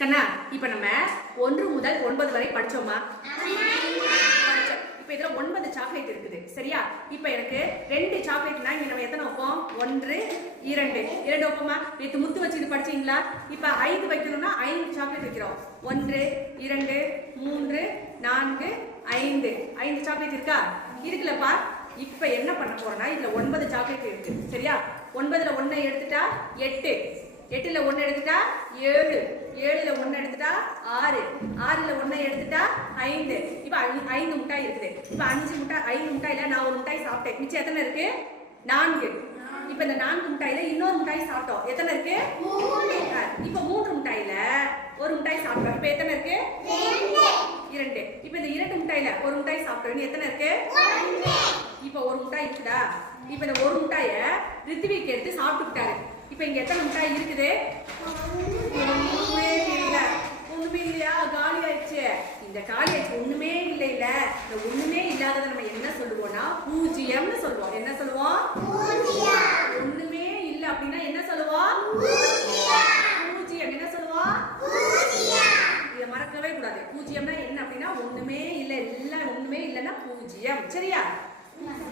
கண்ணா இப்ப நம்ம ஒன்று முதல் ஒன்பது வரை படிச்சோமா இப்ப இதுல ஒன்பது சாக்லேட் இருக்குது. சரியா? இப்ப எனக்கு ரெண்டு சாக்லேட்னா இங்க நம்ம எத்தனை வைப்போம்? ஒன்று இரண்டு. இரண்டு வைப்போமா? நேத்து முத்து வச்சு இது படிச்சீங்களா? இப்ப ஐந்து வைக்கணும்னா ஐந்து சாக்லேட் வைக்கிறோம். ஒன்று இரண்டு மூன்று நான்கு ஐந்து. ஐந்து சாக்லேட் இருக்கா? இருக்குல்லப்பா. இப்ப என்ன பண்ண போறோம்னா இதுல ஒன்பது சாக்லேட் இருக்கு. சரியா? ஒன்பதுல ஒன்னு எடுத்துட்டா எட்டு. எட்டுல ஒண்ணு எடுத்துட்டா ஏழு. ஏழுல ஒண்ணு எடுத்துட்டா ஆறு. ஆறுல ஒண்ணை எடுத்துட்டா ஐந்து. இப்ப ஐந்து முட்டாய் இருக்குது. இப்ப அஞ்சு முட்டாய் ஐந்து முட்டாயில நான் ஒரு முட்டாய் சாப்பிட்டேன். மிச்சம் எத்தனை இருக்கு? நான்கு. இப்ப இந்த நான்கு முட்டாயில இன்னொரு முட்டாய் சாப்பிட்டோம். எத்தனை இருக்கு? இப்ப மூன்று முட்டாயில ஒரு முட்டாய் சாப்பிட்டோம். இப்ப எத்தனை இருக்கு? இரண்டு. இப்ப இந்த இரண்டு முட்டாயில ஒரு முட்டாய் சாப்பிட்டோம். எத்தனை இருக்கு? இப்ப ஒரு முட்டாய் இருக்குதா? இப்ப இந்த ஒரு முட்டாய ரித்விக் எடுத்து சாப்பிட்டுக்கிட்டாரு. இப்ப இங்க எத்தனை முட்டாய் இருக்குது? ஒண்ணுமே இல்ல. ஒண்ணுமே இல்லையா? காலி ஆயிடுச்சு. இந்த காலி ஆயிடுச்சு. ஒண்ணுமே இல்ல இல்ல. இந்த ஒண்ணுமே இல்லாதத நம்ம என்ன சொல்லுவோம்னா பூஜ்ஜியம்னு சொல்லுவோம். என்ன சொல்லுவோம்? ஒண்ணுமே இல்ல அப்படின்னா என்ன சொல்லுவோம்? பூஜ்ஜியம். என்ன சொல்லுவோம்? இதை மறக்கவே கூடாது. பூஜ்ஜியம்னா என்ன அப்படின்னா ஒண்ணுமே இல்ல. எல்லாம் ஒண்ணுமே இல்லைன்னா பூஜ்ஜியம். சரியா?